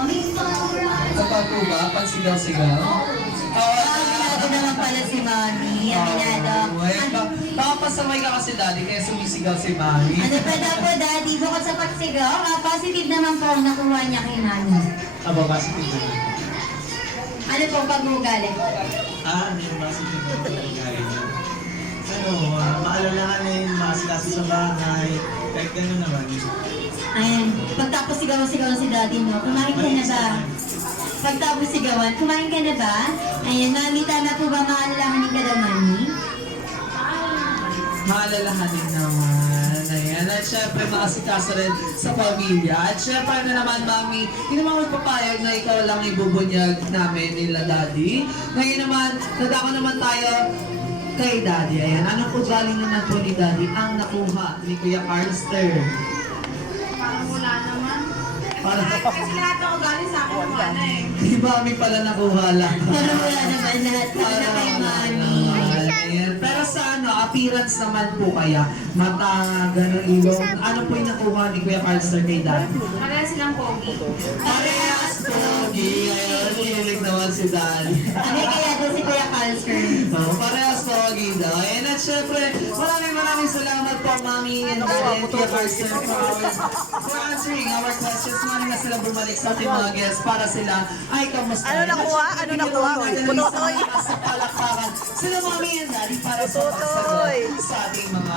Kapag po ba? Pagsigaw-sigaw? Aminado naman pala si Mami. Aminado. Baka pasamay ka kasi daddy, kaya sumisigaw si Mami. Ano pa daw po, Daddy? Bukod sa pagsigaw, positive naman po ang nakuha niya kay Mami. Aba, positive naman. Ano pong pag-uugali? Yung positive na pagkakain niya. Maalalahanin, maasikaso sa bahay, kahit gano'n naman. Ayan, pagtapos sigawan-sigawan si Daddy, no? Kumain ka na ba? Pagtapos sigawan, kumain ka na ba? Ayan, Mami, tama po ba maalalahanin ka daw, Mami? Maalalahanin naman. Ayan. At syempre, maasikaso rin sa pamilya. At syempre na naman, Mami, hindi naman magpapayag na ikaw lang ibubunyag namin nila Daddy. Ngayon naman, nadako naman tayo kay Daddy. Ayan. Anong ugaling naman po ni Daddy ang nakuha ni Kuya Carlster? Parang wala naman. Para Kasi lahat ng ugali sa akin wala na eh. di Mami pala nakuha lang. Parang wala naman lahat po na kay Mami. Ayan. Pero sa appearance naman po kaya, mata, gano'ng ilong, ano po yung nakuha ni Kuya Carlster kay Daddy? Wala silang pogi. Parehas pogi. Ayun, hilig naman si Daddy. Ano kaya doon si Kuya Carlster? Parehas pogi daw. And at syempre, maraming salamat po, Mami and Daddy and Kuya Carlster for answering our questions. Mami na sila bumalik sa ating mga guests para sila ay kamusta. Ano nakuha? Ano nakuha? Putotoy. Sa palakpakan. Sila Mami and Daddy para sa pagsagot sa ating mga